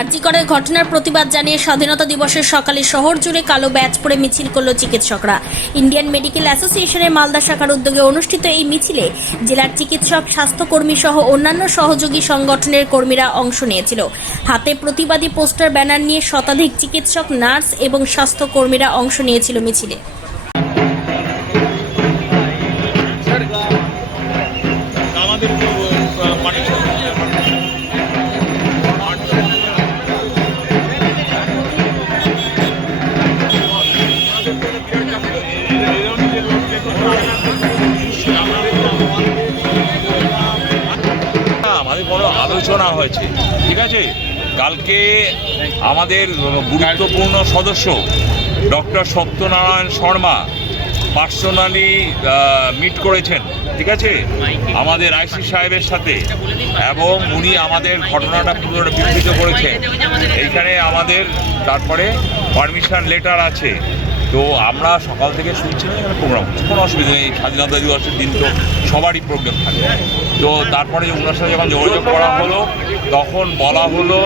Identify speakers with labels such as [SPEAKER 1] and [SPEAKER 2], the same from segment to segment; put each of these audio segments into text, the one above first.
[SPEAKER 1] আরজিকরের ঘটনার প্রতিবাদ জানিয়ে স্বাধীনতা দিবসের সকালে শহর জুড়ে কালো ব্যাচ পরে মিছিল করল চিকিৎসকরা। ইন্ডিয়ান মেডিকেল অ্যাসোসিয়েশনের মালদা শাখার উদ্যোগে অনুষ্ঠিত এই মিছিলে জেলার চিকিৎসক, স্বাস্থ্যকর্মী সহ অন্যান্য সহযোগী সংগঠনের কর্মীরা অংশ নিয়েছিল। হাতে প্রতিবাদী পোস্টার, ব্যানার নিয়ে শতাধিক চিকিৎসক, নার্স এবং স্বাস্থ্যকর্মীরা অংশ নিয়েছিল মিছিলে।
[SPEAKER 2] আমাদের আমাদের বড় আলোচনা হয়েছে। ঠিক আছে? কালকে আমাদের গুরুত্বপূর্ণ সদস্য doctor Satyanarayan Sharma personally meet করেছেন। ঠিক আছে? আমাদের আইসি সাহেবের সাথে। এবং উনি আমাদের ঘটনাটা পুরো বিবৃত করেছেন। এইখানে আমাদের, তারপরে পারমিশন লেটার আছে। তো আমরা সকাল থেকে শুনছি এখানে প্রোগ্রাম হচ্ছে। কোনো অসুবিধা নেই স্বাধীনতা দিবসের দিন তো সবারই প্রোগ্রাম থাকে। তো তারপরে ওনার সাথে যখন যোগাযোগ করা হলো তখন বলা হলো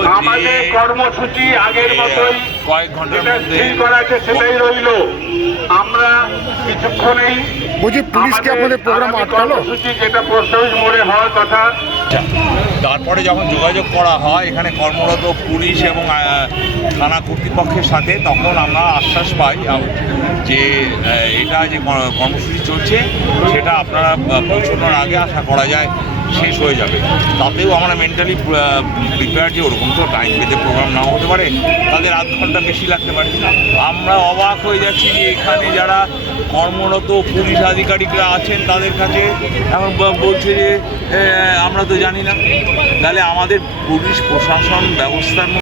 [SPEAKER 2] যে
[SPEAKER 3] কর্মসূচি আগের মতোই
[SPEAKER 2] কয়েক
[SPEAKER 3] ঘণ্টার
[SPEAKER 2] মধ্যে
[SPEAKER 3] করা সেটাই রইল। আমরা কিছুক্ষণেই
[SPEAKER 4] বলছি পুলিশ কি আপনাদের প্রোগ্রাম আটকালো?
[SPEAKER 3] যেটা পোস্ট অফিস মোড়ে হওয়ার কথা
[SPEAKER 2] তারপরে যখন যোগাযোগ করা হয় এখানে কর্মরত পুলিশ এবং থানা কর্তৃপক্ষের সাথে তখন আমরা আশ্বাস পাই যে এটা যে কর্মসূচি চলছে সেটা আপনারা পৌঁছানোর আগে আশা করা যায়। শেষ হয়ে যাবে। তাতেও আমরা মেন্টালি প্রিপেয়ার যে ওরকম তো টাইম পেতে প্রোগ্রাম নাও হতে পারে, তাদের আধ ঘণ্টা বেশি লাগতে পারে। আমরা অবাক হয়ে যাচ্ছি যে এখানে যারা কর্মরত পুলিশ আধিকারিকরা আছেন তাদের কাছে, এখন বলছে যে আমরা তো জানি না। তাহলে আমাদের পুলিশ প্রশাসন ব্যবস্থার